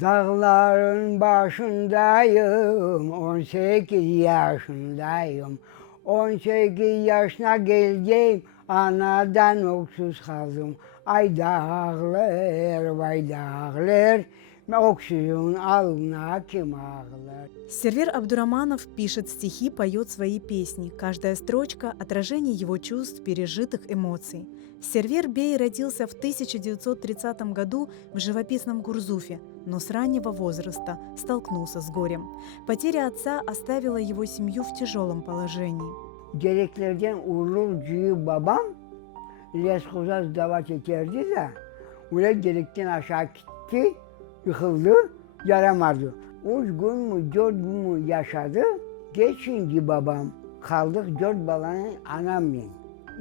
Dağların başındayım, 18 yaşındayım. 18 yaşına geldim, anadan öksüz kaldım. Ay dağlar, vay dağlar, öksüzün alnına kim ağlar? Сервер Абдураманов пишет стихи, поет свои песни. Каждая строчка – отражение его чувств, пережитых эмоций. Сервер Бей родился в 1930 году в живописном Гурзуфе, но с раннего возраста столкнулся с горем. Потеря отца оставила его семью в тяжелом положении. Gereklerden uğurlucuyu babam, Leskuzaz davat ekerdi de, öyle gerekten aşağı gitti, yıkıldı, yaramadı. 3 gün mü 4 gün mü yaşadı, geçince babam, kaldık 4 balanın anam ben.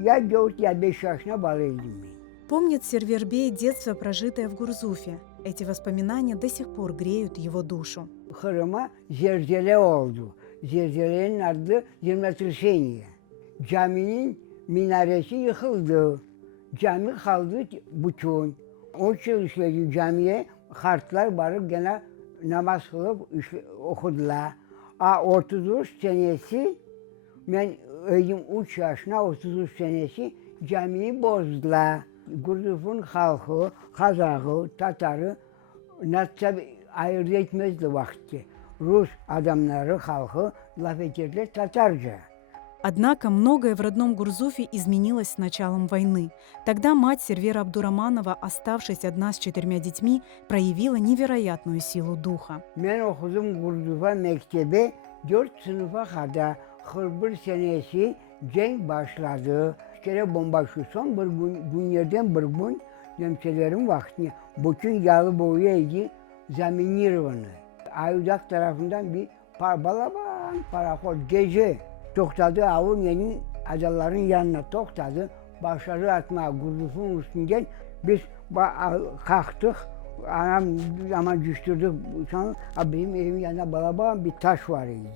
Ya 4 ya 5 yaşına balıydım ben. Помнит Сервербей детство, прожитое в Гурзуфе. Эти воспоминания до сих пор греют его душу. Kırım'a zelzele oldu. Zelzelenin adı 23 saniye. Caminin minaresi yıkıldı. Cami kaldı bütün. 3 yıl işledi camiye. Hartlar varıp gene namaz kılıp okudular. 33 senesi, ben öldüm 3 yaşına 33 senesi camiyi bozdular. Gurduf'un halkı, Kazağı, Tatarı nasıl ayırt etmezdi vakti. Rus adamları, halkı laf etirdiler Tatarca. Однако многое в родном Гурзуфе изменилось с началом войны. Тогда мать Сервера Абдураманова, оставшись одна с 4 детьми, проявила невероятную силу духа. Ben okudum Gurduf'a mektebe 4 sınıfa kadar 41 senesi cenk başladı. Bir kere bomba şu son bir günlerden bir gün nemçelerin vaktini bütün yağlı boyaydı Zaminirvan'ı. Ayudak tarafından bir balaban parakol gece tokladı Avuniye'nin adaların yanına tokladı. Başladı atmaya Gurduf'un üstünden biz kalktık. Anam ama düştürdük. Sonra benim evimin yanında balaban bir taş var idi.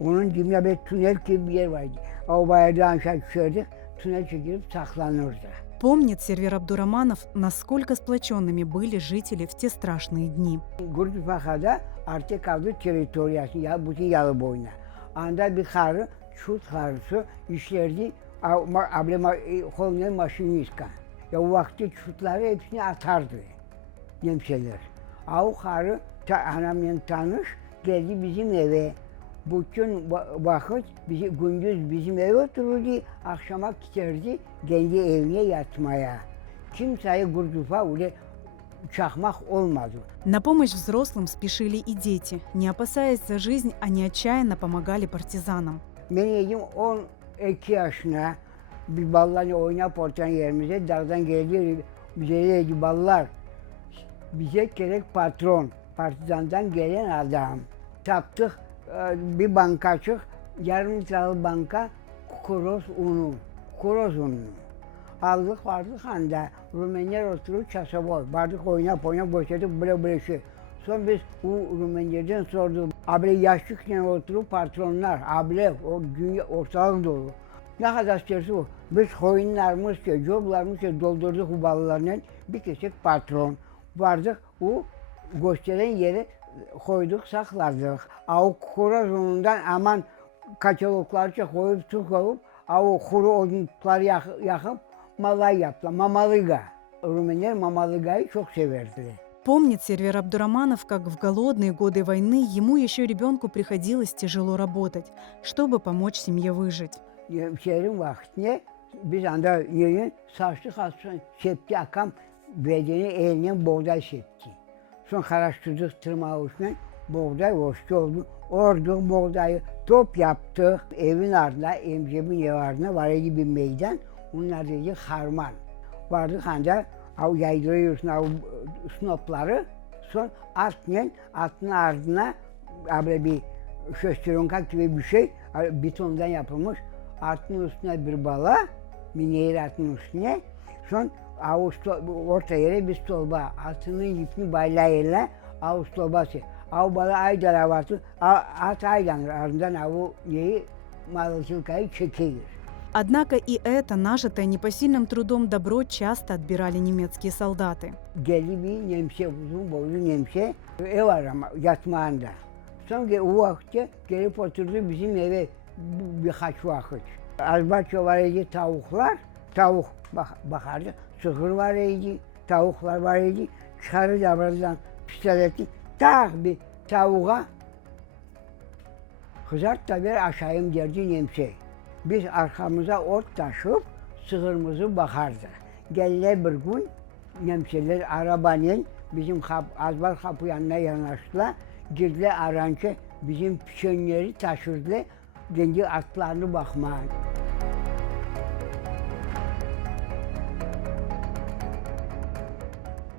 Onun dibine bir tünel gibi bir yer vardı. O bayırdan aşağı düşerdik. Tünel çekilip saklanırdı. Помнит Сервер Абдураманов, насколько сплоченными были жители в те страшные дни. Gurduf'a kadar artık kaldı teritoriyası, ya bütün yalı boyuna. Anda bir karı, şut karısı işlerdi. Ablema kolunun maşinistka. Ya o vakti şutları hepsini atardı. Nemşeler. O karı anamla tanış, geldi bizim eve. Bütün vakit gündüz bizim eve otururdu, akşama giderdi kendi evine yatmaya. Kimseye Gurduf'a öyle çakmak olmadı. На помощь взрослым спешили и дети. Не опасаясь за жизнь, они отчаянно помогали партизанам. Ben yedim 12 yaşına bir ballarla oynayıp ortadan yerimize dağdan geldi bize dedi ballar. Bize gerek patron, partizandan gelen adam. Taptık bir banka açık, yarım litrelik banka kuroz unu. Aldık vardık anda Rumenler oturup çasaboy. Vardık oynayıp boşadık böyle şey. Sonra biz bu Rumenlerden sorduk. Abla yaşlıkken oturup patronlar, abla o dünya ortalık dolu. Ne kadar isterse o. Biz koyunlarımız, coblarımız doldurduk bu ballarla bir kesik patron. Vardık o gösteren yere koyduk saklardık. O kuroz unundan aman kaçalıklarca koyup su koyup o kuru odunları yakıp malay yaptılar. Mamalıga. Rumenler mamalıgayı çok severdiler. Помнит Сервер Абдураманов, как в голодные годы войны ему еще ребенку приходилось тяжело работать, чтобы помочь семье выжить. Şehrin vaktine biz anda yerin saçlı kalsın septi akam bedeni eline buğday septi. Sonra karıştırdık tırmağı uçuna buğday hoştu oldu. Orada buğdayı top yaptık. Evin ardına, emcemin ev ardına var idi bir meydan. Onlar dedi harman. Vardık anda yaydırıyorsun snopları. Sonra atın ardına böyle bir şöstronka gibi bir şey betondan yapılmış. Atın üstüne bir bala, mineyir atın üstüne. Sonra orta yere bir stolba, atının ipini baylayırlar, stolbası. Bala aydara vardı, at aydanır ardından neyi malıcılıkayı çekiyor. Однако и это, нажитое непосильным трудом добро, часто отбирали немецкие солдаты. Geldi bir nemşe, uzun boylu nemşe. Ev var ama yatmağında. Sonra o vakti gelip oturdu bizim eve birkaç vakit. Azbaço var idi tavuklar, tavuk bakardı. Sıkır var idi, tavuklar var idi. Çıkarırdı abladan pistoleti, tak bir tavuğa kızart da ver aşağıyım derdi nemşe. Biz arkamıza ot taşıp sığırımızı bakardı. Geldiler bir gün nemşeler arabanın bizim azbar kapı yanına yanaştılar. Girdiler aranca bizim pişenleri taşırdılar. Kendi atlarını bakmaya.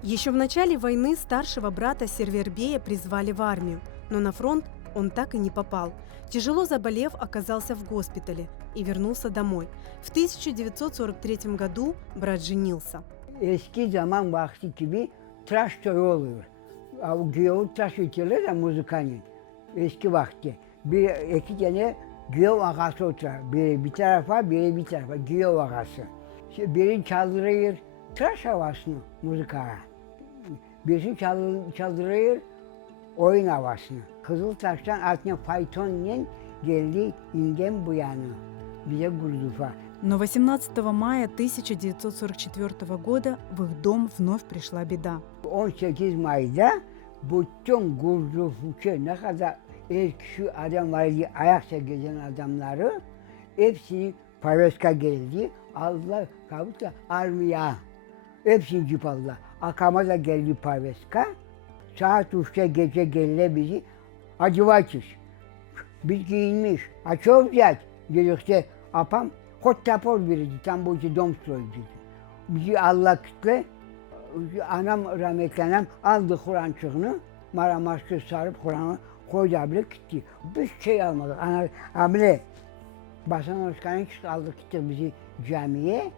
Еще в начале войны старшего брата Сервербея призвали в армию, но на фронт он так и не попал. Тяжело заболев, оказался в госпитале и вернулся домой. В 1943 году брат женился. Eski zaman vakti gibi tıraş toyu oluyor. Güyoğu tıraş itiyorlar da müzikanın. Eski vakti. İki tane güyoğu ağası oturar. Biri bir tarafa, biri bir tarafa. Güyoğu ağası. Biri çaldırıyor tıraş havasını müzikaya. Birisi çaldırıyor oyun havasını. Kızıltaş'tan altına faytonla geldi ingem bu yana. Bize Gurdufa. Но 18 мая 1944 года в их дом вновь пришла беда. 18 May'da bütün Gurdufu'yu ne kadar erkek adam var idi, ayakta gezen adamları hepsini Paveska geldi. Aldılar kabukla armaya. Hepsini cip aldılar. Akama da geldi Paveska. Saat 3'te gece geldi bizi. Acıvaçız. Biz giyinmiş. Çok güzel. Gelirse apam kot tapor biriydi. Tam bu iki dom soyucuydu. Bizi Allah kitle. Anam rahmetli anam aldı Kur'ançığını. Maramaşkı sarıp Kur'an'ı koydu abile gitti. Biz şey almadık. Abile Basan Özkan'ın aldık gittik bizi camiye.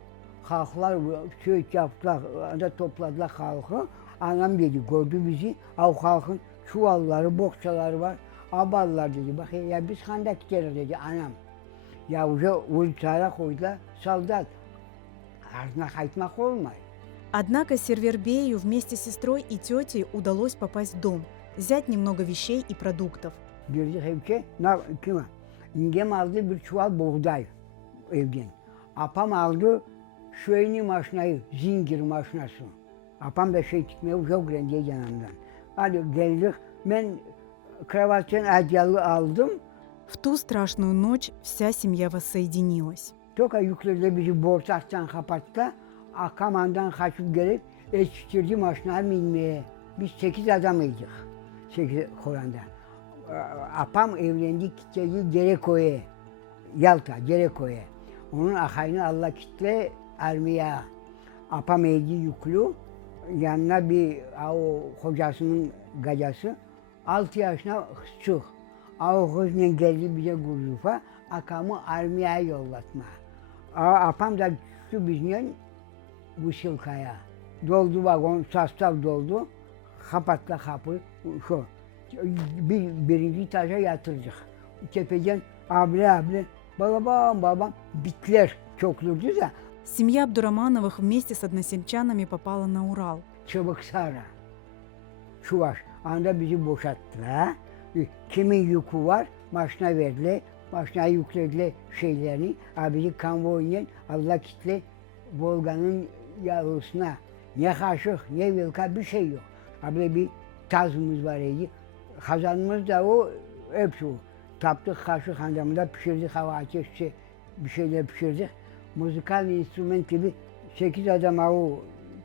Halklar söğüt yaptılar. Da topladılar halkı. Anam dedi gördü bizi. O halkın çuvalları, bokçaları var. Aballar dedi. Bak ya biz handak gideriz dedi anam. Ya uçağa koydular. Soldat. Ardına kayıtmak olmuyor. Однако Сервербею вместе с сестрой и тетей удалось попасть в дом, взять немного вещей и продуктов. Girdik evke. Kime? İngem aldı bir çuval buğday evden. Apam aldı şöyle maşinayı, zincir maşinası. Apam da şey tutmaya çok rendiye yanımdan. Hadi geldik. Ben kravatın adyalı aldım. В ту страшную ночь вся семья воссоединилась. Toka yüklerde bizi borçaktan kapattı. Akamandan kaçıp gelip yetiştirdi maşinaya binmeye. Biz 8 adamıydık. 8 Kur'an'da. Apam evlendi kitledi Dereko'ya. Yalta, Dereko'ya. Onun akayını Allah kitle armaya. Apam evli yüklü. Yanına bir o kocasının gacası. 6 yaşına kızcık. O kızla geldi bize Gurdufa. Akamı armaya yollatma. Apam da şu bizimle Vışılkaya. Doldu vagon, sastav doldu. Kapatla kapı. Şu. Birinci etaja yatırdık. Tepeden abla, babam, bitler çokluydu da. Семья Абдурамановых вместе с односельчанами попала на Урал. Çabıksara, Çuvaş. Anda bizi boşalttılar. Kimin yükü var, maşına verdiler. Maşına yüklediler şeylerini. Bizi konvoyla Allah kitle Volga'nın yağısına. Ne kaşık, ne vilka bir şey yok. Abi bir tazımız var idi. Kazanımız da o, hepsi o. Taptık kaşık handamında pişirdik, hava ateşçi bir şeyler pişirdik. Müzikal instrument gibi 8 adam o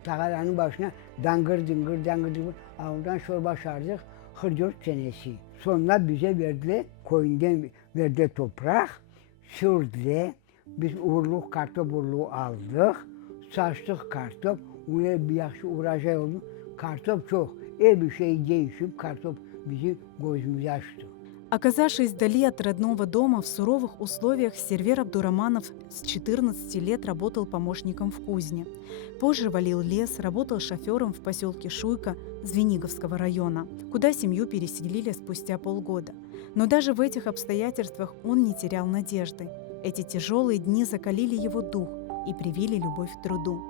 takaranın başına dangır dıngır. Ondan çorba şardık 44 senesi. Sonra bize verdiler, koyundan verdiler toprak, sürdüler. Biz uğurluk, kartop uğurluğu aldık. Saçtık kartop, ona bir yaxşı uğraşay oldu. Kartop çok. Bir şey değişip kartop bizi gözümüzü açtı. Оказавшись вдали от родного дома в суровых условиях, Сервер Абдураманов с 14 лет работал помощником в кузне. Позже валил лес, работал шофером в поселке Шуйка Звениговского района, куда семью переселили спустя полгода. Но даже в этих обстоятельствах он не терял надежды. Эти тяжелые дни закалили его дух и привили любовь к труду.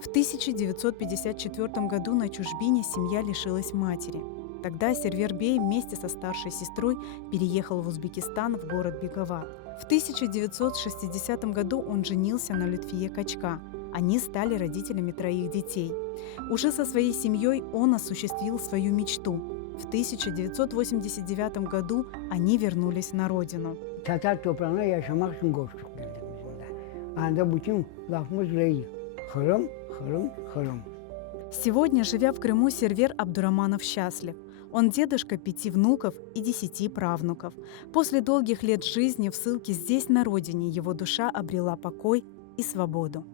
В 1954 году на чужбине семья лишилась матери. Тогда Сервербей вместе со старшей сестрой переехал в Узбекистан, в город Беговат. В 1960 году он женился на Лютфие Качка. Они стали родителями 3 детей. Уже со своей семьей он осуществил свою мечту. В 1989 году они вернулись на родину. Tatar toprağına yaşamak için koştuk geldik bizim de. Anda bütün lafımız rey. Hırım, hırım, hırım. Сегодня, живя в Крыму, Сервер Абдураманов счастлив. Он дедушка 5 внуков и 10 правнуков. После долгих лет жизни в ссылке здесь, на родине, его душа обрела покой и свободу.